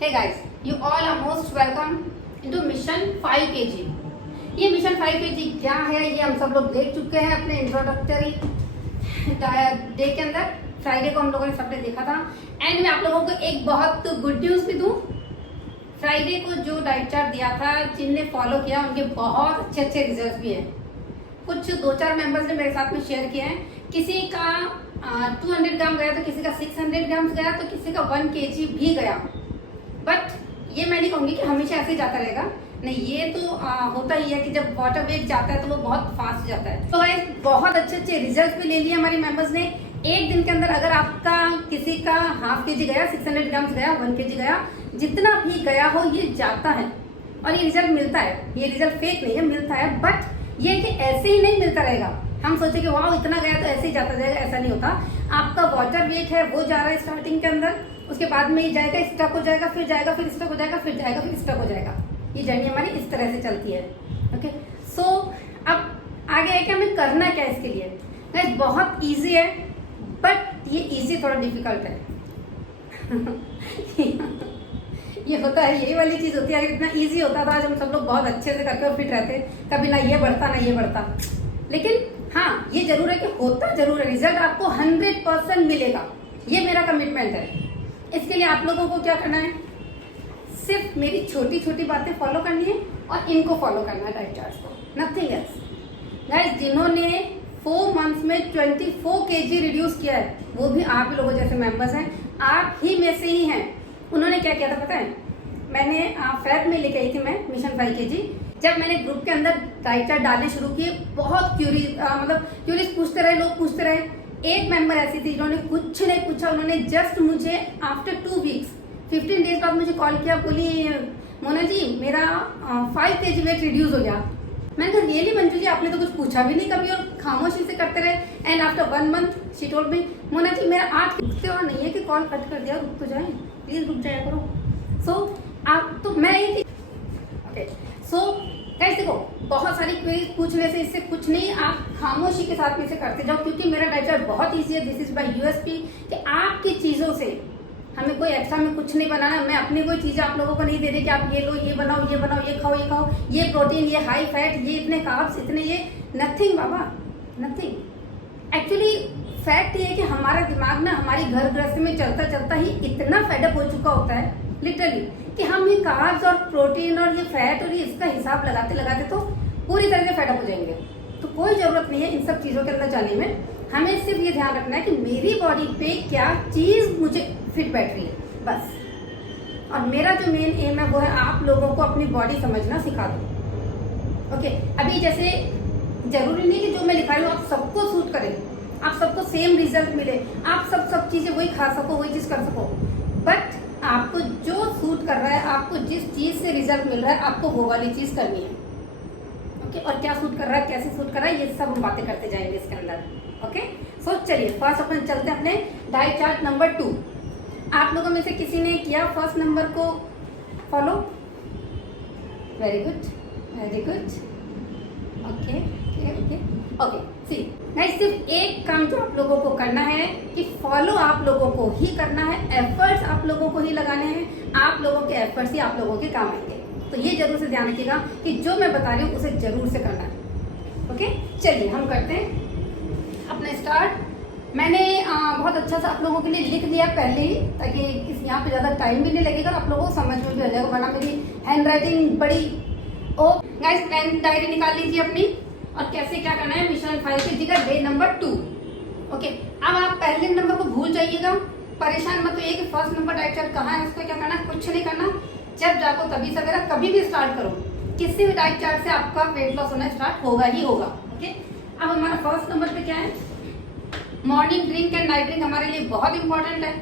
Hey guys, you all are most welcome into Mission 5 kg। ये mission 5 kg क्या है ये हम सब लोग देख चुके हैं अपने इंट्रोडक्टरी डे के अंदर। फ्राइडे को हम लोगों ने सबने देखा था एंड मैं आप लोगों को एक बहुत गुड न्यूज भी दूं। फ्राइडे को जो डाइट चार्ट दिया था जिनने फॉलो किया उनके बहुत अच्छे अच्छे रिजल्ट भी हैं। कुछ 2-4 मेंबर्स ने मेरे साथ में शेयर किया है। किसी का 200 ग्राम गया तो किसी का 600 ग्राम गया तो किसी का 1 kg भी गया। बट ये मैं नहीं कहूँगी कि हमेशा ऐसे ही जाता रहेगा, नहीं, ये तो होता ही है कि जब वाटर वेट जाता है तो वो बहुत फास्ट जाता है। तो गाइस बहुत अच्छे अच्छे रिजल्ट भी ले लिए हमारे मेंबर्स ने। एक दिन के अंदर अगर आपका किसी का ½ kg गया, 600 ग्राम गया, 1 kg गया, जितना भी गया हो ये जाता है और ये रिजल्ट मिलता है। ये रिजल्ट फेक नहीं है, मिलता है। बट ये कि ऐसे ही नहीं मिलता रहेगा। हम सोचे कि वाह इतना गया तो ऐसे ही जाता जाएगा, ऐसा नहीं होता। आपका वाटर वेट है वो जा रहा है स्टार्टिंग के अंदर, उसके बाद में ये जाएगा, स्टक हो जाएगा, फिर जाएगा, फिर स्टक हो जाएगा, फिर जाएगा, फिर स्टक हो जाएगा। ये जर्नी हमारी इस तरह से चलती है। ओके, सो अब आगे है कि हमें करना क्या है इसके लिए। गाइस बहुत इजी है, बट ये इजी थोड़ा डिफिकल्ट है। ये होता है, यही वाली चीज होती है। अगर इतना इजी होता था आज हम सब लोग बहुत अच्छे से करके फिट रहते, कभी ना ये बढ़ता ना ये बढ़ता। लेकिन हाँ ये जरूर है कि होता जरूर है, रिजल्ट आपको 100% मिलेगा, ये मेरा कमिटमेंट है। इसके लिए आप लोगों को क्या करना है, सिर्फ मेरी छोटी छोटी बातें फॉलो करनी है और इनको फॉलो करना है, डाइट चार्ट को, नथिंग एल्स। गाइस जिन्होंने 4 मंथ्स में 24 kg रिड्यूस किया है वो भी आप ही लोगों जैसे मेंबर्स हैं, आप ही में से ही हैं। उन्होंने क्या किया था पता है, मैंने फैब में लेके आई थी मैं मिशन 5 kg। जब मैंने ग्रुप के अंदर डाइट चार्ट डालने शुरू किए बहुत क्यूरियस पूछते रहे, लोग पूछते रहे। एक मेंबर ऐसी थी जिन्होंने कुछ नहीं पूछा, उन्होंने जस्ट मुझे आफ्टर 2 वीक्स 15 डेज बाद मुझे कॉल किया, बोली मोना जी मेरा 5 kg वेट रिड्यूस हो गया। मैंने कहा रियली मंजू जी आपने तो कुछ पूछा भी नहीं कभी और खामोशी से करते रहे। And after 1 month she told me Mona ji मेरा 8 और नहीं है कि कॉल कट कर दिया, रुक तो जाए, प्लीज रुक जाया करो। सो आप तो मैं ये ओके, सो गाइस देखो बहुत सारी क्वेरीज पूछने से इससे कुछ नहीं, आप खामोशी के साथ में से करते जाओ, क्योंकि मेरा डाइट चार्ट बहुत ईजी है। दिस इज बाय यूएसपी कि आपकी चीजों से हमें कोई एक्स्ट्रा में कुछ नहीं बनाना। मैं अपनी कोई चीजें आप लोगों को नहीं दे रही कि आप ये लो, ये बनाओ, ये बनाओ, ये खाओ, ये खाओ, ये प्रोटीन, ये हाई फैट, ये इतने कार्ब्स, इतने ये, नथिंग बाबा, नथिंग। एक्चुअली फैक्ट ये है कि हमारा दिमाग ना हमारी घर गृहस्थी में चलता चलता ही इतना फेडअप हो चुका होता है लिटरली कि हम ये कार्ब्स और प्रोटीन और ये फैट और ये इसका हिसाब लगाते लगाते तो पूरी तरह से फेडअप हो जाएंगे। तो कोई जरूरत नहीं है इन सब चीजों के अंदर जाने में। हमें सिर्फ ये ध्यान रखना है कि मेरी बॉडी पे क्या चीज मुझे फिट बैठ रही है, बस। और मेरा जो मेन एम है वो है आप लोगों को अपनी बॉडी समझना सिखा दो। ओके, अभी जैसे जरूरी नहीं कि जो मैं लिखा रही हूँ आप सबको सूट करे, आप सबको सेम रिजल्ट मिले, आप सब चीजें वही खा सको, वही चीज कर सको। बट आपको जो सूट कर रहा है, आपको जिस चीज से रिजल्ट मिल रहा है, आपको वो वाली चीज करनी है। ओके, और क्या सूट कर रहा है, कैसे सूट कर रहा है, ये सब हम बातें करते जाएंगे इसके अंदर। ओके, सो चलिए फर्स्ट अपन चलते हैं अपने डाइट चार्ट नंबर 2। आप लोगों में से किसी ने किया फर्स्ट नंबर को follow? Very good, very good. Okay okay okay okay, see guys सिर्फ एक काम जो आप लोगों को करना है कि फॉलो आप लोगों को ही करना है, एफर्ट्स आप लोगों को ही लगाने हैं। आप लोगों के एफर्ट्स ही आप लोगों के काम आएंगे। तो ये जरूर से ध्यान रखिएगा कि जो मैं बता रही हूँ उसे जरूर से करना है। ओके, चलिए हम करते हैं अपना स्टार्ट। मैंने बहुत अच्छा सा आप लोगों के लिए लिख दिया पहले ही, ताकि यहाँ पे ज़्यादा टाइम भी नहीं लगेगा, आप लोगों को समझ में भी आ जाएगा, वरना मेरी हैंड राइटिंग बड़ी। ओ गाइस पेन डायरी निकाल लीजिए अपनी, और कैसे क्या करना है मिशन 5 kg का डे नंबर 2। ओके, अब आप पहले नंबर को भूल जाइएगा, परेशान मत होइए कि फर्स्ट नंबर डाइट चार्ट कहाँ है, उसको क्या करना है, कुछ नहीं करना। जब जाको तभी सवेरा कभी भी स्टार्ट करो, किसी भी डाइट चार्ट से आपका वेट लॉस होना स्टार्ट होगा ही होगा। ओके, अब हमारा फर्स्ट नंबर पे क्या है, morning drink and night drink हमारे लिए बहुत इंपॉर्टेंट है।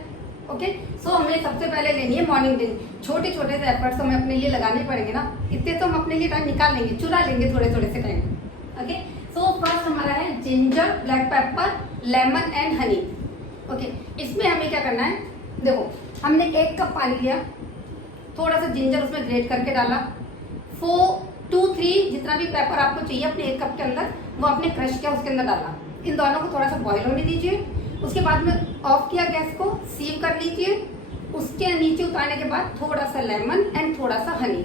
ओके, सो हमें सबसे पहले लेनी है मॉर्निंग ड्रिंक। छोटे छोटे से एफर्ट्स हमें अपने लिए लगाने पड़ेंगे ना, इतने तो हम अपने लिए टाइम निकाल लेंगे, चुरा लेंगे थोड़े थोड़े से टाइम। ओके, सो फर्स्ट हमारा है ginger, black pepper, lemon and honey. Okay, इसमें हमें क्या करना है, देखो हमने 1 कप पानी लिया, थोड़ा सा जिंजर उसमें ग्रेट करके डाला, 2-3 जितना भी पेपर आपको चाहिए अपने 1 कप के अंदर वो आपने क्रश किया उसके अंदर डाला। इन दोनों को थोड़ा सा बॉईल होने दीजिए। उसके बाद में ऑफ किया गैस को, सीव कर लीजिए। उसके नीचे उतारने के बाद थोड़ा सा लेमन एंड थोड़ा सा हनी।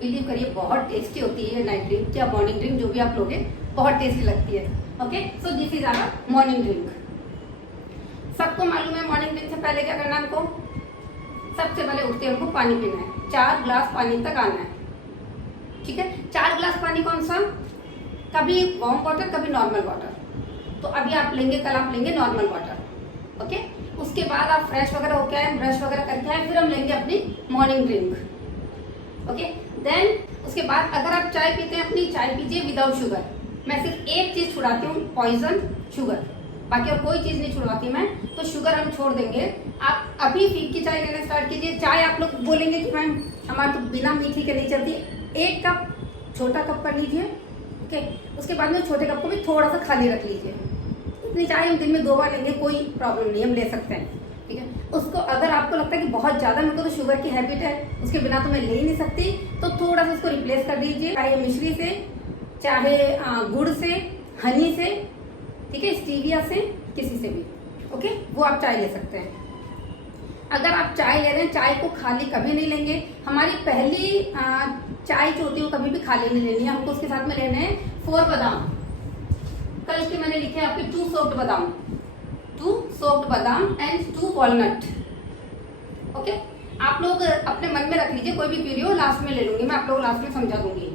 बिलीव करिए बहुत टेस्टी होती है नाइट ड्रिंक या मॉर्निंग ड्रिंक, जो भी आप लोगे बहुत टेस्टी लगती है। Okay, so this is our morning drink. सबको मालूम है मॉर्निंग ड्रिंक से पहले क्या करना है हमको? सबसे पहले उठते हैं हमको पानी पीना है, 4 ग्लास पानी तक आना है। ठीक है, 4 ग्लास पानी कौन सा? कभी वार्म वाटर, कभी नॉर्मल वाटर। तो अभी आप लेंगे, कल आप लेंगे नॉर्मल वाटर। ओके, उसके बाद आप फ्रेश वगैरह होके आए, ब्रश वगैरह करके आए, फिर हम लेंगे अपनी मॉर्निंग ड्रिंक। ओके, देन उसके बाद अगर आप चाय पीते हैं अपनी चाय पीजिए विदाउट शुगर। मैं सिर्फ एक चीज छुड़ाती हूँ, पॉइजन शुगर, बाकी और कोई चीज नहीं छुड़वाती मैं। तो शुगर हम छोड़ देंगे। आप अभी फीकी चाय लेना स्टार्ट कीजिए। चाय आप लोग बोलेंगे कि मैम हमारे तो बिना मीठी के नहीं चलती, 1 कप छोटा कप कर लीजिए। ओके, उसके बाद में छोटे कप को भी थोड़ा सा खाली रख लीजिए। इतनी चाय हम दिन में 2 बार लेंगे, कोई प्रॉब्लम नहीं, हम ले सकते हैं। ठीक है, उसको अगर आपको लगता है कि बहुत ज्यादा मेरे को तो शुगर की हैबिट है, उसके बिना तो मैं ले ही नहीं सकती, तो थोड़ा सा उसको रिप्लेस कर दीजिए, चाहे मिश्री से, चाहे गुड़ से, हनी से, ठीक है, स्टीविया से, किसी से भी। ओके, वो आप चाय ले सकते हैं। अगर आप चाय ले रहे हैं, चाय को खाली कभी नहीं लेंगे। हमारी पहली चाय जो होती है वो कभी भी खाली नहीं लेनी है हमको। उसके साथ में लेने हैं 4 बादाम। कल के मैंने लिखे आपके 2 सोक्ड बादाम, 2 सोक्ड बादाम एंड 2 वॉलनट। ओके, आप लोग अपने मन में रख लीजिए, कोई भी क्वेरी हो लास्ट में ले लूंगी मैं, आप लोग लास्ट में समझा दूंगी।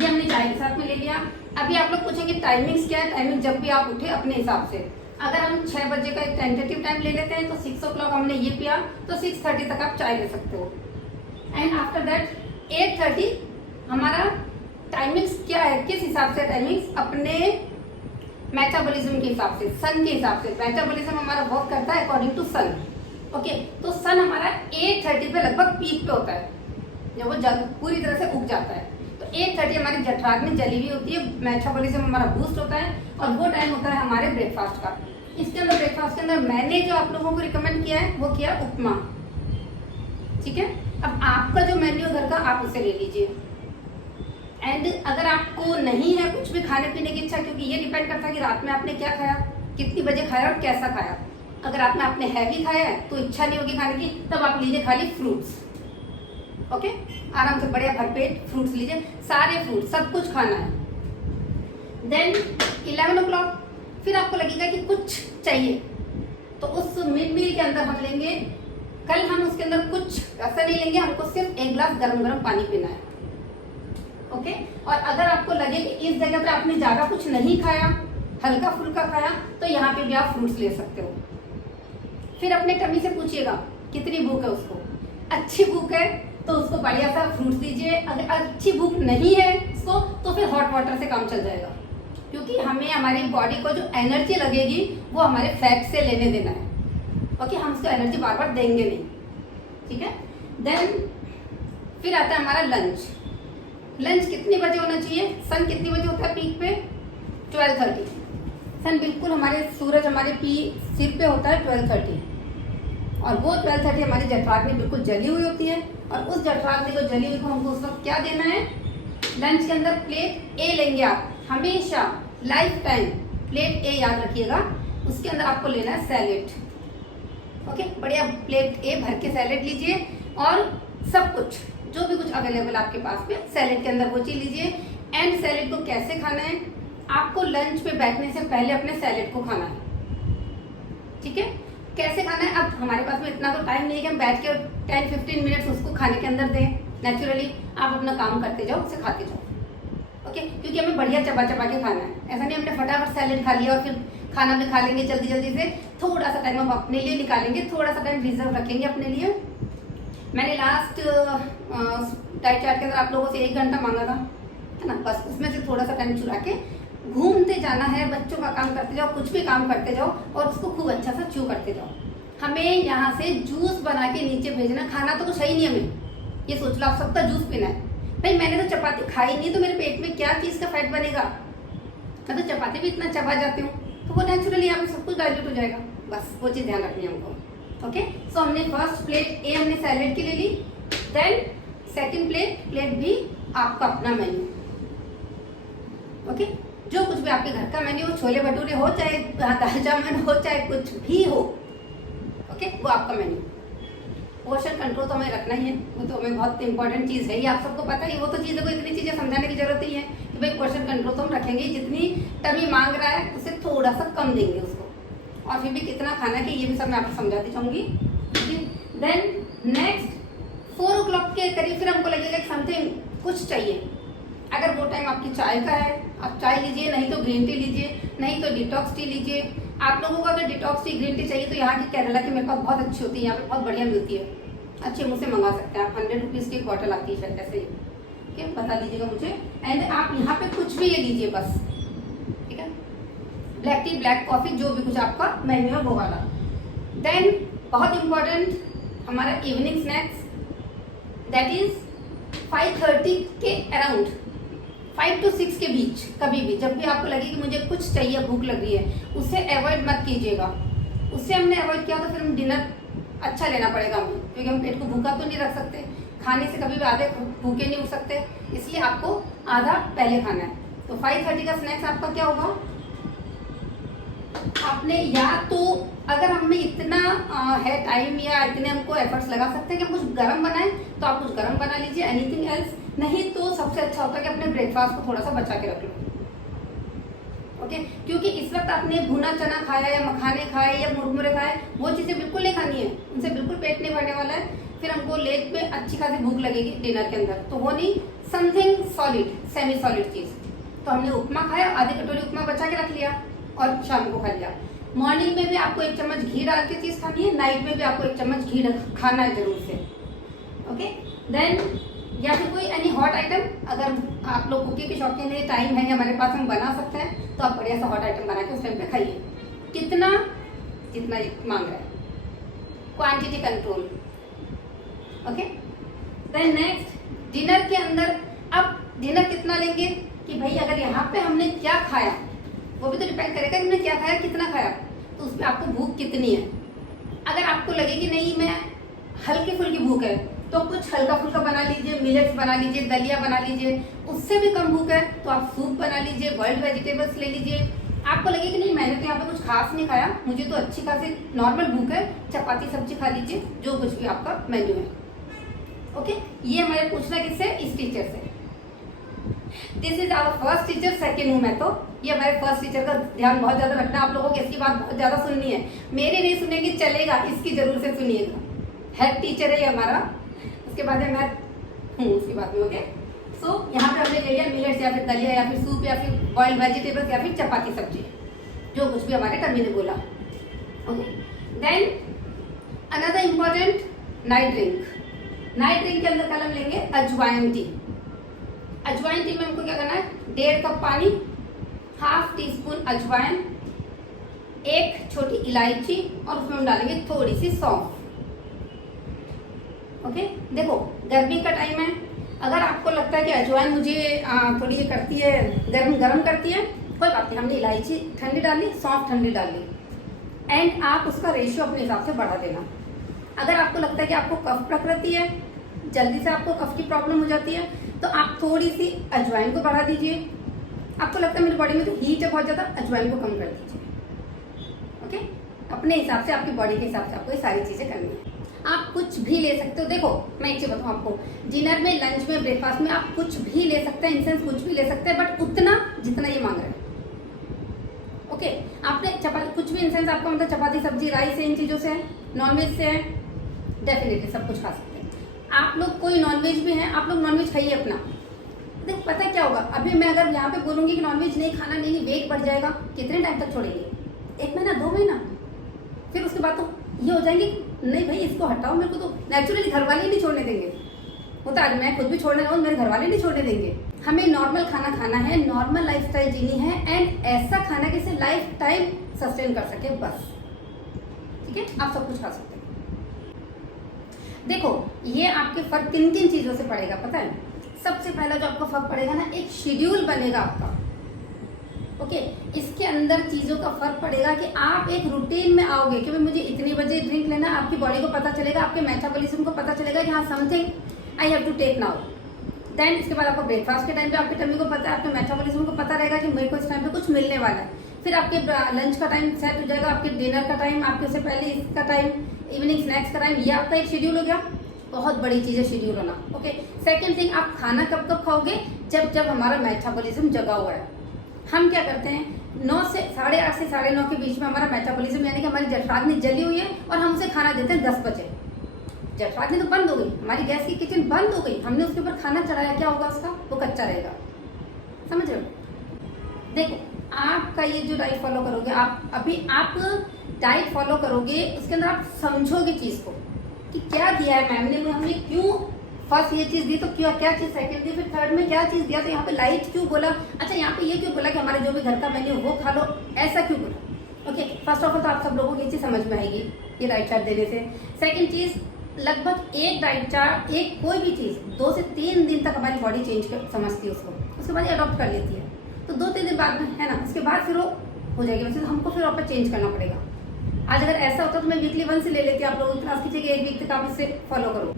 ये हमने चाय के साथ में ले लिया। अभी आप लोग पूछेंगे टाइमिंग्स क्या है? टाइमिंग जब भी आप उठे अपने हिसाब से। अगर हम 6 बजे का एक टेंटेटिव टाइम ले लेते हैं तो 6 o'clock हमने ये पिया तो 6:30 तक आप चाय ले सकते हो। एंड आफ्टर दैट 8:30 हमारा टाइमिंग्स क्या है? किस हिसाब से टाइमिंग्स? अपने मेटाबॉलिज्म के हिसाब से, सन के हिसाब से। मेटाबॉलिज्म हमारा वर्क करता है अकॉर्डिंग टू सन। ओके, तो सन हमारा 8:30 पे लगभग पीक पे होता है, जब वो पूरी तरह से उग जाता है। तो 8:30 हमारी जठराग्नि जली हुई होती है, मेटाबॉलिज्म हमारा बूस्ट होता है, और वो टाइम होता है हमारे ब्रेकफास्ट का। इसके अंदर ब्रेकफास्ट के अंदर मैंने जो आप लोगों को रिकमेंड किया है वो किया उपमा। ठीक है, अब आपका जो मेन्यू घर का आप उसे ले लीजिए। एंड अगर आपको नहीं है कुछ भी खाने पीने की इच्छा, क्योंकि ये डिपेंड करता है कि रात में आपने क्या खाया, कितनी बजे खाया और कैसा खाया। अगर रात में आपने हैवी खाया है तो इच्छा नहीं होगी खाने की, तब आप लीजिए खाली फ्रूट्स। ओके, आराम से बढ़िया भरपेट फ्रूट्स लीजिए, सारे फ्रूट, सब कुछ खाना है। देन 11 o'clock फिर आपको लगेगा कि कुछ चाहिए, तो उस मिड मील के अंदर हम लेंगे, कल हम उसके अंदर कुछ ऐसा नहीं लेंगे, हमको सिर्फ 1 गिलास गरम गरम पानी पीना है। ओके, और अगर आपको लगे कि इस जगह पे आपने ज्यादा कुछ नहीं खाया, हल्का फुल्का खाया, तो यहाँ पे भी आप फ्रूट्स ले सकते हो। फिर अपने टमी से पूछिएगा कितनी भूख है उसको। अच्छी भूख है तो उसको बढ़िया सा फ्रूट्स दीजिए। अगर अच्छी भूख नहीं है उसको, तो फिर हॉट वाटर से काम चल जाएगा, क्योंकि हमें हमारी बॉडी को जो एनर्जी लगेगी वो हमारे फैट से लेने देना है। ओके, हम उसको एनर्जी बार बार देंगे नहीं। ठीक है, देन फिर आता है हमारा लंच। लंच कितने बजे होना चाहिए? सन कितनी बजे होता है पीक पे? 12:30। सन बिल्कुल हमारे, सूरज हमारे सिर पे होता है 12:30, और वो 12:30 हमारी जठराग्नि बिल्कुल जली हुई होती है, और उस जठराग्नि को जली हुई को हमको उस वक्त क्या देना है? लंच के अंदर प्लेट ए लेंगे आप हमेशा, लाइफ टाइम प्लेट ए याद रखिएगा। उसके अंदर आपको लेना है सैलेड। ओके, बढ़िया प्लेट ए भर के सैलेड लीजिए, और सब कुछ जो भी कुछ अवेलेबल आपके पास में सैलेड के अंदर वो चीज लीजिए। एंड सैलेड को कैसे खाना है? आपको लंच पे बैठने से पहले अपने सैलेड को खाना है। ठीक है, कैसे खाना है? अब हमारे पास में इतना तो टाइम नहीं है कि हम बैठ के 10-15 मिनट्स उसको खाने के अंदर दें। नेचुरली आप अपना काम करते जाओ, उसे खाते जाओ। ओके, क्योंकि हमें बढ़िया चबा चबा के खाना है। ऐसा नहीं हमने फटाफट सैलेड खा लिया और फिर खाना भी खा लेंगे जल्दी जल्दी से। थोड़ा सा टाइम हम अपने लिए निकालेंगे, थोड़ा सा टाइम रिजर्व रखेंगे अपने लिए। मैंने लास्ट डाइट चार्ट के अंदर आप लोगों से 1 घंटा मांगा था, है ना, बस उसमें से थोड़ा सा टाइम चुरा के घूमते जाना है, बच्चों का काम करते जाओ, कुछ भी काम करते जाओ, और उसको खूब अच्छा सा च्यू करते जाओ। हमें यहाँ से जूस बना के नीचे भेजना, खाना तो कुछ है ही नहीं हमें। ये सोच लो आप सबका जूस पीना है। भाई मैंने तो चपाती खाई नहीं, तो मेरे पेट में क्या चीज का फैट बनेगा? मैं तो चपाती भी इतना चबा जाती हूँ, तो वो नेचुरली यहाँ पे सब कुछ डाइल्यूट हो जाएगा। बस वो चीज ध्यान रखनी है हमको। ओके, सो हमने फर्स्ट प्लेट ए हमने सैलेड की ले ली। देन सेकंड प्लेट बी आपका अपना मेन्यू। ओके, जो कुछ भी आपके घर का मेन्यू हो, छोले भटूरे हो, चाहे दाल चावल हो, चाहे कुछ भी हो, ओके, वो आपका मेन्यू। पोर्शन कंट्रोल तो हमें रखना ही है, वो तो हमें बहुत इंपॉर्टेंट चीज़ है, ये आप सबको पता है। वो तो चीज़ है, कोई इतनी चीज़ें समझाने की जरूरत ही है कि भाई पोर्शन कंट्रोल तो हम रखेंगे, जितनी टमी मांग रहा है उससे थोड़ा सा कम देंगे उसको, और फिर भी कितना खाना है ये भी सब मैं आपको समझाती जाऊँगी। देन नेक्स्ट 4 o'clock के करीब फिर हमको लगेगा कि समथिंग कुछ चाहिए। अगर वो टाइम आपकी चाय का है, आप चाय लीजिए, नहीं तो ग्रीन टी लीजिए, नहीं तो डिटॉक्स टी लीजिए। आप लोगों को अगर डिटॉक्स टी ग्रीन टी चाहिए तो यहाँ की केरला की मेरे पास बहुत अच्छी होती है, यहाँ पे बहुत बढ़िया मिलती है, अच्छे मुझसे मंगा सकते हैं आप। 100 रुपीज़ की एक बॉटल आती है शायद, ऐसे ही ठीक है, बता दीजिएगा मुझे। एंड आप यहाँ पे कुछ भी ये लीजिए बस, ठीक है, ब्लैक टी, ब्लैक कॉफी, जो भी कुछ आपका मेन्यू है वो वाला। देन बहुत इंपॉर्टेंट हमारा इवनिंग स्नैक्स, दैट इज 5:30 के अराउंड, 5 to 6 के बीच कभी भी, जब भी आपको लगे कि मुझे कुछ चाहिए, भूख लग रही है, उससे अवॉइड मत कीजिएगा। उससे हमने अवॉइड किया तो फिर हम डिनर अच्छा लेना पड़ेगा हमें, क्योंकि हम पेट को भूखा तो नहीं रख सकते, खाने से कभी भी आधे भूखे नहीं उठ सकते, इसलिए आपको आधा पहले खाना है। तो 5:30 का स्नैक्स आपका क्या होगा, आपने या तो अगर हमें इतना है टाइम या इतने हमको एफर्ट्स लगा सकते हैं कि हम कुछ गर्म बनाएं तो आप कुछ गर्म बना लीजिए, एनीथिंग एल्स। नहीं तो सबसे अच्छा होता है कि अपने ब्रेकफास्ट को थोड़ा सा बचा के रख लो, ओके, क्योंकि इस वक्त आपने भुना चना खाया या मखाने खाए या मुरमुरे खाए, वो चीजें बिल्कुल नहीं खानी है, उनसे बिल्कुल पेट नहीं भरने वाला है। फिर हमको लेट में अच्छी खासी भूख लगेगी डिनर के अंदर, तो वो नहीं, समथिंग सॉलिड, सेमी सॉलिड चीज। तो हमने उपमा खाया, आधी कटोरी उपमा बचा के रख लिया और शाम को खा लिया। मॉर्निंग में भी आपको 1 चम्मच घी डाल के चीज खानी है, नाइट में भी आपको 1 चम्मच घी खाना है जरूर से, ओके। देन या फिर कोई एनी हॉट आइटम, अगर आप लोग कुकिंग के शौकीन है, टाइम है हमारे पास, हम बना सकते हैं, तो आप बढ़िया सा हॉट आइटम बना के उस टाइम पे खाइए, कितना जितना मांग रहा है, quantity control, okay. Then next dinner के अंदर, अब डिनर कितना लेंगे कि भाई अगर यहाँ पे हमने क्या खाया, वो भी तो डिपेंड करेगा कि हमने क्या खाया, कितना खाया, तो उसमें आपको भूख कितनी है। अगर आपको लगे कि नहीं मैं हल्की फुल्की भूख है, तो कुछ हल्का फुल्का बना लीजिए, मिलेट्स बना लीजिए, दलिया बना लीजिए। उससे भी कम भूख है तो आप सूप बना लीजिए, बॉइल्ड वेजिटेबल्स ले लीजिए। आपको लगे कि नहीं मैंने तो यहाँ पे कुछ खास नहीं खाया, मुझे तो अच्छी खासी नॉर्मल भूख है, चपाती सब्जी खा लीजिए, जो कुछ भी आपका मेन्यू है, ओके। ये हमारे पूछना किससे, इस टीचर से। This is our first teacher, second हूँ मैं, तो ये हमारे फर्स्ट टीचर का ध्यान बहुत ज्यादा रखना, आप लोगों को इसकी बात बहुत ज्यादा सुननी है, मेरी नहीं सुनेंगे चलेगा, इसकी जरूर से सुनिएगा। हेड टीचर है ये हमारा, उसके बाद है मैं हूँ उसके बाद में, ओके। सो यहाँ पे हमने ले लिया मिलेट्स या फिर दलिया या फिर सूप या फिर बॉइल्ड वेजिटेबल्स या फिर चपाती सब्जी, जो कुछ भी हमारे टम्मी ने बोला, okay. Then another important night drink, night drink के अंदर कल हम लेंगे अजवाइन टी। अजवाइन टी में हमको क्या करना है, 1.5 कप पानी, हाफ टी स्पून अजवाइन, 1 छोटी इलायची, और उसमें हम डालेंगे थोड़ी सी सौंफ, ओके। देखो गर्मी का टाइम है, अगर आपको लगता है कि अजवाइन मुझे थोड़ी ये करती है, गरम करती है, कोई बात नहीं, हमने इलायची ठंडी डाली, सौंफ ठंडी डाली, एंड आप उसका रेशियो अपने हिसाब से बढ़ा देना। अगर आपको लगता है कि आपको कफ प्रकृति है, जल्दी से आपको कफ की प्रॉब्लम हो जाती है, तो आप थोड़ी सी अजवाइन को बढ़ा दीजिए। आपको लगता है मेरी बॉडी में तो हीट है बहुत ज्यादा, अजवाइन को कम कर दीजिए, ओके। अपने हिसाब से, आपकी बॉडी के हिसाब से आपको ये सारी चीजें करनी है। आप कुछ भी ले सकते हो, देखो मैं एक चीज बताऊँ आपको, डिनर में, लंच में, ब्रेकफास्ट में आप कुछ भी ले सकते हैं, इंसेंस कुछ भी ले सकते हैं, बट उतना जितना ये मांग रहे हैं, ओके। आपने चपाती, कुछ भी इंसेंस आपका मतलब चपाती सब्जी राइस है, इन चीजों से है, नॉनवेज से है, डेफिनेटली सब कुछ खा सकते हैं। आप लोग कोई नॉनवेज भी हैं, आप लोग नॉनवेज खाइए अपना। देखो पता है क्या होगा, अभी मैं अगर यहाँ पे बोलूंगी कि नॉनवेज नहीं खाना, नहीं वेट बढ़ जाएगा, कितने टाइम तक छोड़ेंगे, 1 महीना 2 महीना, फिर उसके बाद तो ये हो जाएंगे नहीं भाई इसको हटाओ, मेरे को तो नेचुरली घर वाले नहीं छोड़ने देंगे, होता है मैं खुद भी छोड़ने लगूँ, मेरे घर वाले नहीं छोड़ने देंगे। हमें नॉर्मल खाना खाना है, नॉर्मल लाइफस्टाइल जीनी है, एंड ऐसा खाना कि इसे लाइफ टाइम सस्टेन कर सके, बस, ठीक है। आप सब कुछ खा सकते हैं। देखो ये आपके फर्क किन किन चीजों से पड़ेगा पता है, सबसे पहला जो आपका फर्क पड़ेगा ना, एक शेड्यूल बनेगा आपका, ओके। इसके अंदर चीजों का फर्क पड़ेगा कि आप एक रूटीन में आओगे कि भाई मुझे इतनी बजे ड्रिंक लेना, आपकी बॉडी को पता चलेगा, आपके मेटाबॉलिज्म को पता चलेगा कि हाँ something I have to take now. Then इसके बाद आपको ब्रेकफास्ट के टाइम पे आपके टमी को पता है, आपके मेटाबॉलिज्म को पता रहेगा कि मेरे को इस टाइम पे कुछ मिलने वाला है। फिर आपके लंच का टाइम सेट हो जाएगा, आपके डिनर का टाइम, आपके उससे पहले इसका टाइम, इवनिंग स्नैक्स का टाइम, ये आपका एक शेड्यूल हो गया। बहुत बड़ी चीज है शेड्यूल होना। ओके, सेकंड थिंग, आप खाना कब कब खाओगे? जब जब हमारा मेटाबॉलिज्म जगा हुआ है। हम क्या करते हैं, 9 से 8:30 से 9:30 के बीच में हमारा मेटाबॉलिज्म यानी कि हमारी जठराग्नि जली हुई है और हम उसे खाना देते हैं 10 बजे। जठराग्नि तो बंद हो गई, हमारी गैस की किचन बंद हो गई, हमने उसके ऊपर खाना चढ़ाया, क्या होगा उसका? वो कच्चा रहेगा। समझ रहे हो? देखो, आपका ये जो डाइट फॉलो करोगे, आप डाइट फॉलो करोगे, उसके अंदर आप समझोगे चीज को कि क्या दिया है मैम ने हमें, क्यों फर्स्ट ये चीज दी तो क्यों, क्या चीज सेकंड दी, फिर थर्ड में क्या चीज दिया, तो यहाँ पे लाइट क्यों बोला, अच्छा यहाँ पे ये क्यों बोला कि हमारे जो भी घर का मेन्यू वो खा लो, ऐसा क्यों बोला। ओके, फर्स्ट ऑफ ऑल तो आप सब लोगों को ये चीज समझ में आएगी ये डाइट चार्ट देने से। सेकंड चीज, लगभग एक डाइट चार्ट, एक कोई भी चीज 2 से 3 दिन तक हमारी बॉडी चेंज समझती है उसके बाद अडॉप्ट कर लेती है। तो 2-3 दिन बाद में, है ना, उसके बाद फिर वो हो जाएगी। वैसे तो हमको फिर वापस चेंज करना पड़ेगा। आज अगर ऐसा होता तो मैं वीकली 1 से ले लेती, आप लोगों की क्लास की जगह 1 वीक तक आप इससे फॉलो करो।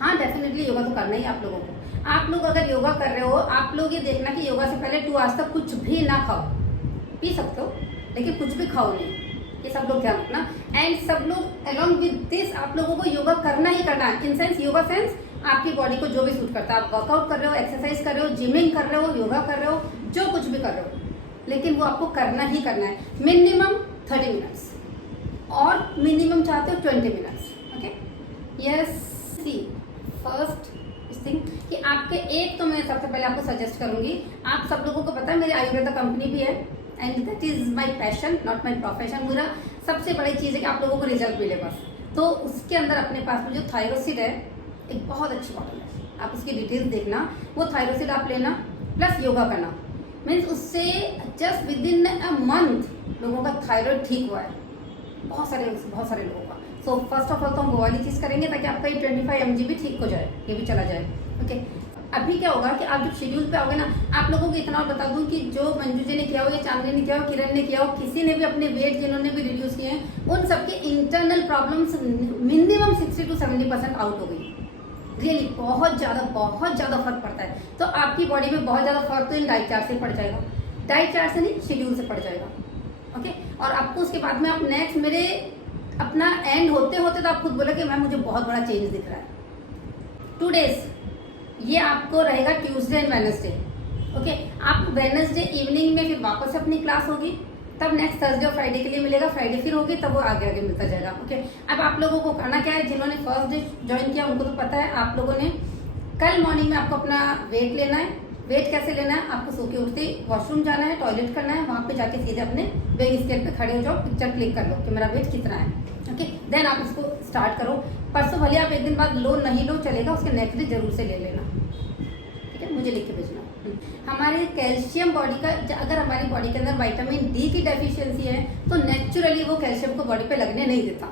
हाँ, डेफिनेटली योगा तो करना ही आप लोगों को। आप लोग अगर योगा कर रहे हो, आप लोग ये देखना कि योगा से पहले 2 आवर्स तक कुछ भी ना खाओ। पी सकते हो लेकिन कुछ भी खाओ नहीं, ये सब लोग ध्यान रखना। एंड सब लोग अलॉन्ग विद दिस आप लोगों को योगा करना ही करना है। इन सेंस, योगा सेंस आपकी बॉडी को जो भी सूट करता है, आप वर्कआउट कर रहे हो, एक्सरसाइज कर रहे हो, जिमिंग कर रहे हो, योगा कर रहे हो, जो कुछ भी कर रहे हो, लेकिन वो आपको करना ही करना है। मिनिमम 30 मिनट्स और मिनिमम चाहते हो 20 minutes. Okay, yes. See first thing कि आपके एक, तो मैं सबसे पहले आपको सजेस्ट करूंगी, आप सब लोगों को पता है मेरी आयुर्वेदा कंपनी भी है and that is my passion not my profession. मेरा सबसे बड़ी चीज है कि आप लोगों को रिजल्ट मिले बस। तो उसके अंदर अपने पास में जो थायरोसिड है, एक बहुत अच्छी बॉटल है, आप उसकी डिटेल्स देखना। वो थायरोसिड आप लेना प्लस योगा करना, मीन्स उससे just with in a month लोगों का थायराइड ठीक हुआ है, बहुत सारे लोगों का। सो फर्स्ट ऑफ ऑल तो हम वो वाली चीज करेंगे ताकि आपका ये 25 mg भी ठीक हो जाए, ये भी चला जाए। ओके, अभी क्या होगा कि आप जब शेड्यूल पे आओगे ना, आप लोगों को इतना बता दूं कि जो मंजू जी ने किया हो, या चांदनी ने किया हो, किरण ने किया हो, किसी ने भी अपने वेट जिन्होंने भी रिड्यूस किए हैं, उन सबके internal problems minimum 60 to 70% out हो गई। रियली बहुत ज्यादा फर्क पड़ता है। तो आपकी बॉडी में बहुत ज्यादा फर्क तो इन डाइट चार्ट से पड़ जाएगा, डाइट चार्ट से नहीं, शेड्यूल से पड़ जाएगा। ओके, और आपको उसके बाद में आप नेक्स्ट मेरे अपना एंड होते होते तो आप खुद बोले कि मैम मुझे बहुत बड़ा चेंज दिख रहा है। 2 डेज ये आपको रहेगा, ट्यूसडे एंड वेडनेसडे। ओके, आप वेडनेसडे इवनिंग में फिर वापस अपनी क्लास होगी, तब नेक्स्ट थर्सडे और फ्राइडे के लिए मिलेगा, फ्राइडे फिर होगी, तब वो आगे आगे मिलता जाएगा। ओके, अब आप लोगों को करना क्या है, जिन्होंने फर्स्ट डे ज्वाइन किया उनको तो पता है, आप लोगों ने कल मॉर्निंग में आपको अपना वेट लेना है। वेट कैसे लेना है, आपको सो के उठते वॉशरूम जाना है, टॉयलेट करना है, वहां पे जाके सीधे अपने वेइंग स्केल पे खड़े हो जाओ, पिक्चर क्लिक कर लो कि मेरा वेट कितना है। ओके, देन आप इसको स्टार्ट करो। परसों भले आप 1 दिन बाद लो नहीं लो चलेगा, उसके नेक्स्ट डे जरूर से ले लेना, ठीक है, मुझे लिख के भेजना। हमारे कैल्शियम बॉडी का, अगर हमारी बॉडी के अंदर विटामिन डी की डेफिशिएंसी है तो नेचुरली वो कैल्शियम को बॉडी पे लगने नहीं देता।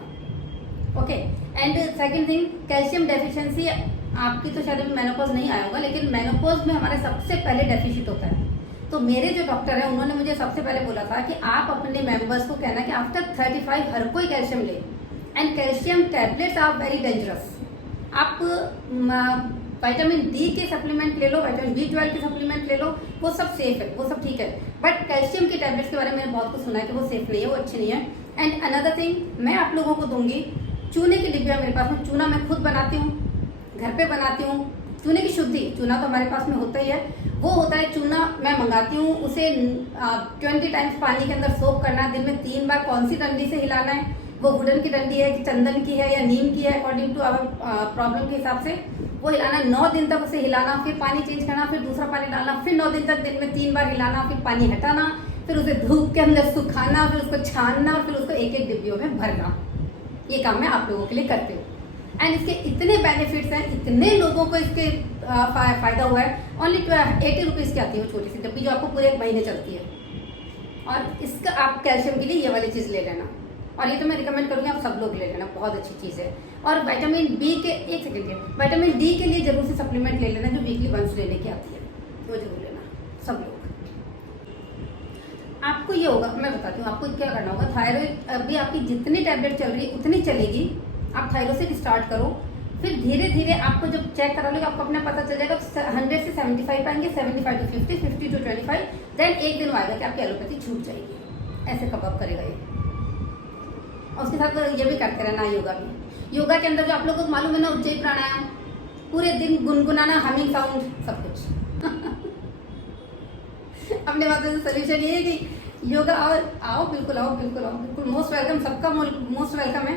Okay, and second thing, calcium deficiency आपकी तो शायद अभी मेनोपॉज नहीं आया होगा, लेकिन मेनोपॉज में हमारे सबसे पहले डेफिशिट होता है। तो मेरे जो डॉक्टर है उन्होंने मुझे सबसे पहले बोला था कि आप अपने मेंबर्स को कहना कि आफ्टर 35 हर कोई कैल्शियम ले, and calcium tablets are very dangerous. आप विटामिन डी के सप्लीमेंट ले लो, विटामिन B12 के सप्लीमेंट ले लो, वो सब सेफ है, वो सब ठीक है, बट कैल्शियम के टैबलेट्स के बारे में मैंने बहुत कुछ सुना है कि वो सेफ नहीं है, वो अच्छी नहीं है। एंड अनदर थिंग मैं आप लोगों को दूंगी, चूने की डिब्बिया मेरे पास में, चूना मैं खुद बनाती हूँ, घर पे बनाती हूँ। चूने की शुद्धि, चूना तो हमारे पास में होता ही है, वो होता है चूना मैं मंगाती हूँ, उसे 20 टाइम्स पानी के अंदर सोक करना है, दिन में 3 बार। कौन सी डंडी से हिलाना है, वो वुडन की डंडी है कि चंदन की है या नीम की है, अकॉर्डिंग टू आवर प्रॉब्लम के हिसाब से वो हिलाना। 9 दिन तक उसे हिलाना, फिर पानी चेंज करना, फिर दूसरा पानी डालना, फिर 9 दिन तक दिन में 3 बार हिलाना, फिर पानी हटाना, फिर उसे धूप के अंदर सुखाना, फिर उसको छानना, फिर उसको एक एक डिब्बियों में भरना। ये काम मैं आप लोगों के लिए करती हूँ एंड इसके इतने बेनिफिट्स हैं, इतने लोगों को इसके फायदा हुआ है। ओनली 80 रुपीज़ की आती है वो छोटी सी डब्बी जो आपको पूरे 1 महीने चलती है। और इसका आप कैल्शियम के लिए ये वाली चीज़ ले लेना, और ये तो मैं रिकमेंड करूँगी आप सब लोग ले लेना, बहुत अच्छी चीज़ है। और विटामिन बी के, एक सेकेंड के, विटामिन डी के लिए जरूर से सप्लीमेंट ले लेना जो वीकली वंस लेने की आती है, वो जरूर लेना सब लोग। आपको ये होगा, मैं बताती हूँ आपको क्या करना होगा। थायराइड अभी आपकी जितनी टैबलेट चल रही है उतनी चलेगी, आप थायरोसिड स्टार्ट करो, फिर धीरे धीरे आपको जब चेक करा लोगे आपको अपना पता चल जाएगा। 100 से 75 आएंगे, 75 to 50, 50 to 25, देन एक दिन आएगा कि आपकी एलोपैथी छूट जाएगी। ऐसे कब अप करेगा ये। और उसके साथ ये भी करते रहना योगा भी। योगा के अंदर जो आप लोगों को मालूम है ना, उज्जैन प्राणायाम, पूरे दिन गुनगुनाना, हमिंग साउंड, सब कुछ। अपने बातों से सोल्यूशन ये है कि योगा, और आओ बिल्कुल, आओ बिल्कुल, आओ बिल्कुल, मोस्ट वेलकम, सबका मोस्ट वेलकम है।